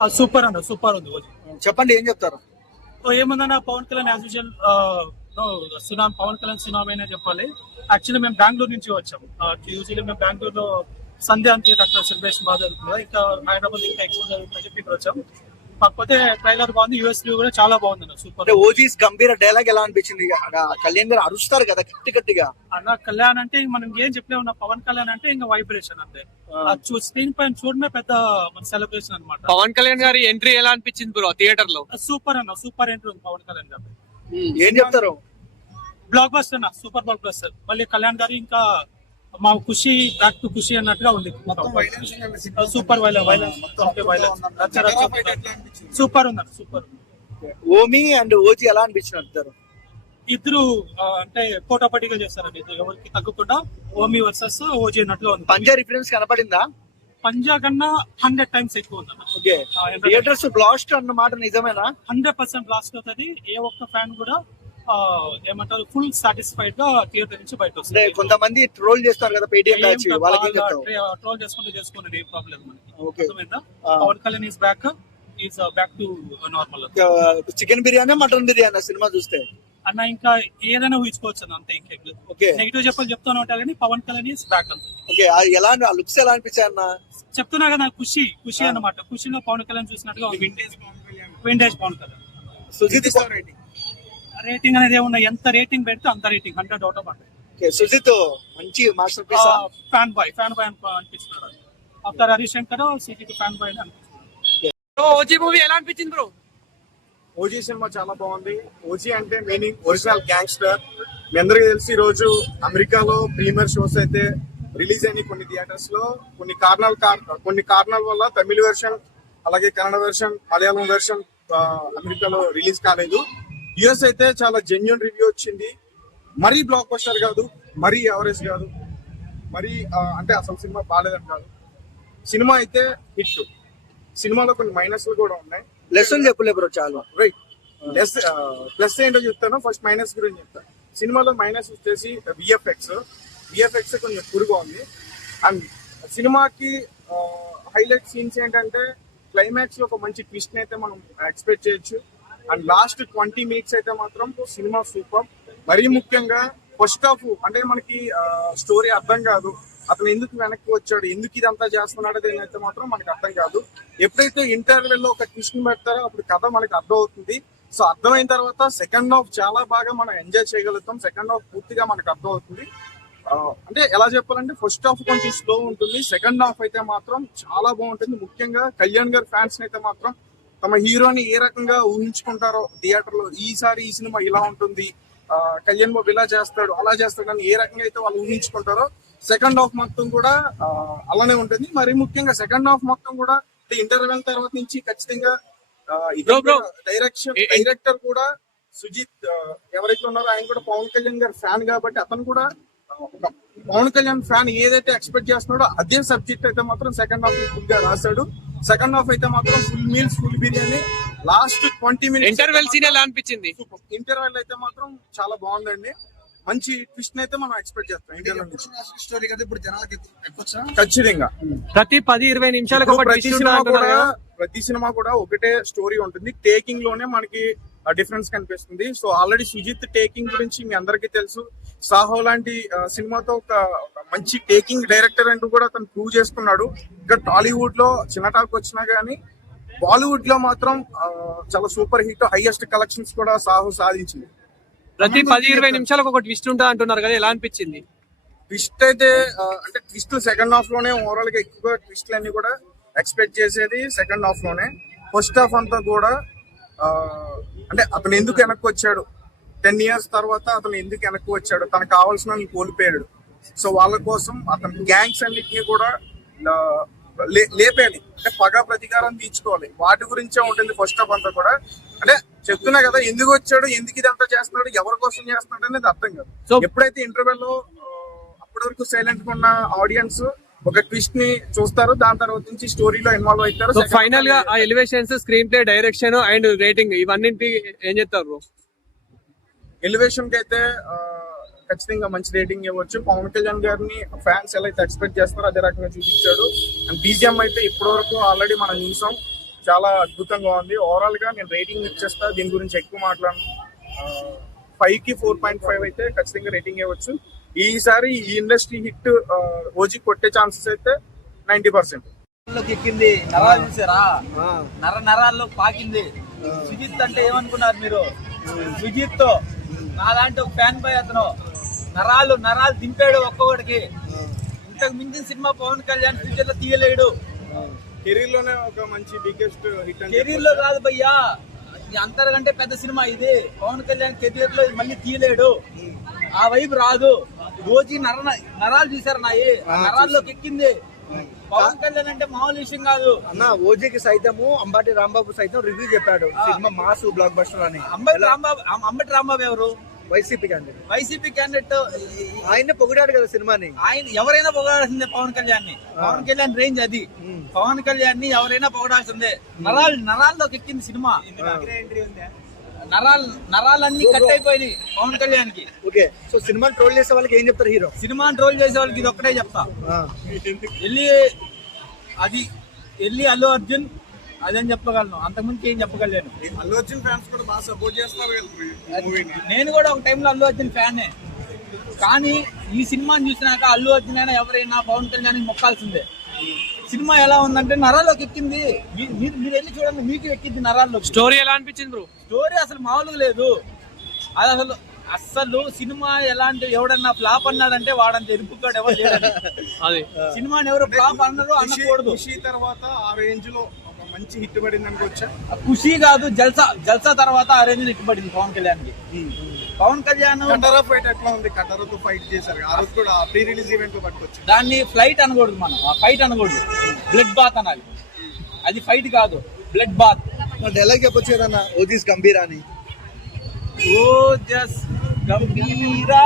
Super అన్న, super ఉంది. చెప్పండి, ఏం చెప్తారు? సో ఏముందన్న, Pawan Kalyan as usual tsunami, Pawan Kalyan tsunami అనే చెప్పాలి. యాక్చువల్లీ మేము బెంగళూరు నుంచి వచ్చాం. యూజువల్లీ మేము బెంగళూరులో సంధ్యాంతి అక్కడ సెలబ్రేషన్ బాగా జరుగుతుంది, ఇంకా హైదరాబాద్ ఇంకా ఎక్కువ జరుగుతుందని చెప్పి ఇక్కడ వచ్చాం. కాకపోతే ట్రైలర్ బాగుంది, యూఎస్ కూడా చాలా బాగుంది అన్న, సూపర్. ఓజీస్ గంభీర డైలాగ్ ఎలా అనిపించింది? కళ్యాణ్ గారు అరుస్తారు కదా గట్టి గట్టిగా. అన్న కళ్యాణ్ అంటే మనం ఏం చెప్పలే ఉన్నా, పవన్ కళ్యాణ్ అంటే ఇంకా వైబ్రేషన్ అంతే. స్క్రీన్ పైన చూడమే పెద్ద మన సెలబ్రేషన్ అనమాట. పవన్ కళ్యాణ్ గారి ఎంట్రీ ఎలా అనిపించింది బ్రో థియేటర్ లో? సూపర్ అన్న, సూపర్ ఎంట్రీ ఉంది పవన్ కళ్యాణ్ గారు. ఏం చెప్తారు? బ్లాక్ బస్టర్ అన్న, సూపర్ బ్లాక్ బస్టర్. మళ్ళీ కళ్యాణ్ గారు ఇంకా మా ఖుషి బ్యాక్ టు ఖుషి అన్నట్టుగా ఉంది. సూపర్ వైలెన్స్ సూపర్ ఉందన్న, సూపర్. ఓమి అండ్ ఓజీ ఎలా అనిపించినారు? ఇద్దరు అంటే పోటాపోటీగా చేస్తారండి, ఇద్దరు ఎవరికి తగ్గకుండా. ఓమి వర్సెస్ ఓజీ అన్నట్టుగా ఉంది. పంజా రిఫరెన్స్ కనపడిందా? పంజా కన్నా 100 times ఎక్కువ ఉందన్న. థియేటర్స్ బ్లాస్ట్ అన్నమాట నిజమేనా? 100% బ్లాస్ట్ అవుతుంది. ఏ ఒక్క ఫ్యాన్ కూడా ఏమంటారు, ఫుల్ సాటిస్ఫైడ్ గా థియేటర్ నుంచి బయట వస్తుంది. కొంతమంది ట్రోల్ చేస్తారు కదా పేటిఎం బ్యాచ్, వాళ్ళకి ట్రోల్ చేసుకుంటే ఏం ప్రాబ్లం మనకి. Pawan Kalyan is back to normal. Chicken biryani, mutton biryani సినిమా చూస్తే అన్న ఇంకా ఏదైనా ఊహించుకోవచ్చు అన్న, అంతే. ఇంకేం నెగిటివ్ చెప్తాను ఉంటా కానీ పవన్ కళ్యాణ్ ఈస్ బ్యాక్ అంత. ఎలా లుక్స్ ఎలా అనిపించాయి అన్న? చెప్తున్నా కదా, ఖుషి అన్నమాట. ఖుషిలో పవన్ కళ్యాణ్ చూసినట్టుగా వింటేజ్ పవన్ కళ్యాణ్. సుజిత్ రేటింగ్ అనేది ఏమున్నా, ఎంత రేటింగ్ పెడితే అంత రేటింగ్, 100 out of 100. సుజిత్ మంచి మాస్టర్ పీస్. ఫ్యాన్ బాయ్ అనిపిస్తున్నాడు. After Harishankar Sujith fan boy అనిపిస్తుంది. ఓజీ మూవీ ఎలా అనిపించింది బ్రో? ఓజీ సినిమా చాలా బాగుంది. ఓజీ అంటే మీనింగ్ ఒరిజినల్ గ్యాంగ్స్టర్. మీ అందరికీ తెలిసి ఈ రోజు అమెరికాలో ప్రీమియర్ షోస్ అయితే రిలీజ్ అయినాయి కొన్ని థియేటర్స్ లో. కొన్ని కారణాల వల్ల తమిళ వెర్షన్, అలాగే కన్నడ వెర్షన్, మలయాళం వెర్షన్ అమెరికాలో రిలీజ్ కాలేదు. యుఎస్ అయితే చాలా జెన్యూన్ రివ్యూ వచ్చింది. మరీ బ్లాక్ బస్టర్ కాదు, మరీ యావరేజ్ కాదు, మరీ అంటే అసలు సినిమా బాగాలేదని కాదు. సినిమా అయితే హిట్. సినిమాలో కొన్ని మైనస్లు కూడా ఉన్నాయి. లెసన్ చెప్పలే బ్రో, చాలా రైట్. ప్లస్ ఏంటో చెప్తాను, ఫస్ట్ మైనస్ గురించి చెప్తాను. సినిమాలో మైనస్ వచ్చేసి విఎఫ్ఎక్స్ కొంచెం పురుగా ఉంది. అండ్ సినిమాకి హైలైట్ సీన్స్ ఏంటంటే క్లైమాక్స్ లో ఒక మంచి ట్విస్ట్ అయితే మనం ఎక్స్పెక్ట్ చేయొచ్చు. అండ్ లాస్ట్ 20 minutes అయితే మాత్రం సినిమా సూపర్. మరీ ముఖ్యంగా ఫస్ట్ హాఫ్ అంటే మనకి స్టోరీ అర్థం కాదు, అతను ఎందుకు వెనక్కి వచ్చాడు, ఎందుకు ఇదంతా చేస్తున్నాడు అయితే మాత్రం మనకు అర్థం కాదు. ఎప్పుడైతే ఇంటర్వెల్ లో ఒక ట్విస్ట్ పెడతారో అప్పుడు కథ మనకి అర్థం అవుతుంది. సో అర్థమైన తర్వాత సెకండ్ హాఫ్ చాలా బాగా మనం ఎంజాయ్ చేయగలుగుతాం. సెకండ్ హాఫ్ పూర్తిగా మనకు అర్థం అవుతుంది. అంటే ఎలా చెప్పాలంటే ఫస్ట్ హాఫ్ కొంచెం స్లో ఉంటుంది, సెకండ్ హాఫ్ అయితే మాత్రం చాలా బాగుంటుంది. ముఖ్యంగా కళ్యాణ్ గారి ఫ్యాన్స్ అయితే మాత్రం తమ హీరోని ఏ రకంగా ఊహించుకుంటారో థియేటర్ లో, ఈసారి ఈ సినిమా ఇలా ఉంటుంది, కళ్యాణ్ బాబు ఇలా చేస్తాడు అలా చేస్తాడు అని ఏ రకంగా అయితే వాళ్ళు ఊహించుకుంటారో సెకండ్ హాఫ్ మొత్తం కూడా అలానే ఉంటుంది. మరి ముఖ్యంగా సెకండ్ హాఫ్ మొత్తం కూడా ఇంటర్వెల్ తర్వాత నుంచి ఖచ్చితంగా డైరెక్టర్ కూడా సుజిత్ ఎవరైతే ఉన్నారో ఆయన కూడా పవన్ కళ్యాణ్ గారి ఫ్యాన్ కాబట్టి అతను కూడా ఒక పవన్ కళ్యాణ్ ఫ్యాన్ ఏదైతే ఎక్స్పెక్ట్ చేస్తున్నాడో అదే సబ్జెక్ట్ అయితే మాత్రం సెకండ్ హాఫ్ ఫుల్ గా రాశాడు. సెకండ్ హాఫ్ అయితే మాత్రం full meals, full biryani. Last 20 minutes interval scene ఎలా అనిపించింది? ఇంటర్వెల్ అయితే మాత్రం చాలా బాగుందండి. మంచి ట్విస్ట్ అయితే మనం ఎక్స్పెక్ట్ చేస్తాం ఇంటర్వెల్ నుంచి. ఖచ్చితంగా ప్రతి 10-20 నిమిషాలకు ప్రతి సినిమా కూడా ఒకటే స్టోరీ ఉంటుంది. టేకింగ్ లోనే మనకి డిఫరెన్స్ కనిపిస్తుంది. సో ఆల్రెడీ సుజిత్ టేకింగ్ గురించి మీ అందరికీ తెలుసు. సాహో లాంటి సినిమాతో ఒక మంచి టేకింగ్ డైరెక్టర్ అంటూ కూడా అతను ప్రూవ్ చేసుకున్నాడు. ఇక్కడ టాలీవుడ్ లో చిన్న టాక్ వచ్చినా గానీ బాలీవుడ్ లో మాత్రం చాలా సూపర్ హిట్, హైయెస్ట్ కలెక్షన్స్ కూడా సాహో సాధించింది. ప్రతి 10-20 నిమిషాలకు ఒక ట్విస్ట్ ఉంటుంది అంటున్నారు కదా, ఎలా అనిపించింది? ట్విస్ట్ అయితే అంటే ట్విస్ట్ సెకండ్ హాఫ్ లోనే ఓవరాల్ గా ఎక్కువగా ట్విస్ట్లు అన్ని కూడా ఎక్స్పెక్ట్ చేసేది సెకండ్ హాఫ్ లోనే. ఫస్ట్ హాఫ్ అంతా కూడా అంటే అతను ఎందుకు వెనక్కి వచ్చాడు, 10 years తర్వాత అతను ఎందుకు వెనక్కి వచ్చాడు, తనకు కావాల్సిన కోల్పోయాడు. సో వాళ్ళ కోసం అతని గ్యాంగ్స్ అన్నిటినీ కూడా లేపేయాలి, అంటే పగ ప్రతీకారం తీర్చుకోవాలి. వాటి గురించే ఉంటుంది ఫస్ట్ హాఫ్ అంతా కూడా. అంటే చెప్తున్నా కదా, ఎందుకు వచ్చాడు, ఎందుకు ఇదంతా చేస్తున్నాడు, ఎవరి కోసం చేస్తున్నాడు అనేది అర్థం కాదు. ఎప్పుడైతే ఇంటర్వెల్ లో అప్పటి వరకు సైలెంట్ గా ఉన్న ఆడియన్స్ ఒక ట్విస్ట్ ని చూస్తారు, దాని తర్వాత నుంచి స్టోరీలో ఇన్వాల్వ్ అవుతారు. సో ఫైనల్ గా ఆ elevations, screenplay, direction and rating ఇవన్నింటి ఏం చెప్తారు? ఎలివేషన్ కి అయితే ఖచ్చితంగా మంచి రేటింగ్ ఇవ్వచ్చు. పవన్ కళ్యాణ్ గారిని ఫ్యాన్స్ ఎలా అయితే ఎక్స్పెక్ట్ చేస్తారో అదే రకంగా చూపించాడు. అండ్ బీజిఎం అయితే ఇప్పటి వరకు ఆల్రెడీ మనం చూసాం. చాలా అద్భుతంగా ఉంది. ఓవరాల్ గా నేను రేటింగ్ ఇచ్చేస్తా, దీని గురించి ఎక్కువ మాట్లాడను. 5 కి 4.5 అయితే ఖచ్చితంగా రేటింగ్ ఇవ్వచ్చు. ఈసారి ఈ ఇండస్ట్రీ హిట్ ఓజీ కొట్టే ఛాన్సెస్ అయితే 90%. లోకి ఎక్కింది, నరాలు చూసారా, నరాల్లో పాకింది. సుజిత్ అంటే ఏమనుకున్నారు మీరు? సుజిత్ నా లాంటి ఒక ఫ్యాన్ బాయ్ అతను. నరాలు దింపాడు ఒక్కొక్కడికి. ఇంతకు మించిన సినిమా పవన్ కళ్యాణ్ ఫ్యూచర్ లో తీయలేడు. కెరీర్ లోనే ఒక మంచి బిగ్గెస్ట్ హిట్. కెరీర్ లో కాదు భయ్యా, అంతకంటే పెద్ద సినిమా ఇది. పవన్ కళ్యాణ్ కెరీర్ లో మళ్ళీ తీయలేడు, ఆ వైపు రాదు. రోజు నరాలు చూసారు నాయి, నరాల్లోకి ఎక్కింది. పవన్ కళ్యాణ్ అంటే మామూలు విషయం కాదు అన్న. ఓజీకి సైతము అంబటి రాంబాబు సైతం రివ్యూ చెప్పాడు, సినిమా మాస్ బ్లాక్ బస్టర్ అని. అంబటి రాంబాబు ఎవరు? YCP candidate. YCP candidate. ఆయన పొగిడాడు కదా సినిమాని. ఆయన ఎవరైనా పొగడాల్సిందే పవన్ కళ్యాణ్ ని. పవన్ కళ్యాణ్ రేంజ్ అది. పవన్ కళ్యాణ్ ని ఎవరైనా పొగడాల్సిందే. నరాల్లోకి ఎక్కింది సినిమా. నరాలన్నీ కట్ అయిపోయినాయి పవన్ కళ్యాణ్ కి. ఓకే, సో సినిమా ట్రోల్ చేసే వాళ్ళకి ఏం చెప్తారు హీరో? సినిమా ట్రోల్ చేసే వాళ్ళకి ఇది ఒక్కటే చెప్తా, వెళ్ళి అల్లు అర్జున్ అదని చెప్పగలను, అంతకుముందు ఏం చెప్పగలను. అల్లు అర్జున్ ఫ్యాన్స్ కూడా బాగా సపోర్ట్ చేస్తున్నారు. నేను కూడా ఒక టైంలో అల్లు అర్జున్ ఫ్యానే, కానీ ఈ సినిమాని చూసినాక అల్లు అర్జున్ అయినా ఎవరైనా పవన్ కళ్యాణ్ మొక్కాల్సిందే. సినిమా ఎలా ఉందంటే నరాల్లోకి ఎక్కింది. మీరు వెళ్ళి చూడండి, మీకు ఎక్కింది నరాల్లో. స్టోరీ ఎలా అనిపించింది బ్రో? స్టోరీ అసలు మామూలుగా లేదు. అది అసలు సినిమా ఎలాంటి, ఎవడన్నా ఫ్లాప్ అన్నాడంటే వాడంత ఎరుపుతాడు ఎవరు లేడండి. అది సినిమాని ఎవరు ఫ్లాప్ అన్నారు అనకూడదు. ఖుషి తర్వాత ఆ రేంజ్ లో ఒక మంచి హిట్ పడింది అనుకోవచ్చా? ఖుషి కాదు, జల్సా తర్వాత ఆ రేంజ్ హిట్ పడింది పవన్ కళ్యాణ్ కి. పవన్ కళ్యాణ్ కటారా ఫైట్ ఎట్లా ఉంది? కటారాతో ఫైట్ చేశారు ఆ రోజు కూడా, ప్రీ రిలీజ్ ఈవెంట్ లో పట్టుకొచ్చి. దాన్ని ఫ్లైట్ అనకూడదు, మనం ఆ ఫైట్ అనకూడదు, బ్లడ్ బాత్ అనాలి. అది ఫైట్ కాదు, బ్లడ్ బాత్. డైలాగ్ చెప్పొచ్చు కదన్నా, ఓజీస్ గంభీరా అని. ఓ జస్ గంభీరా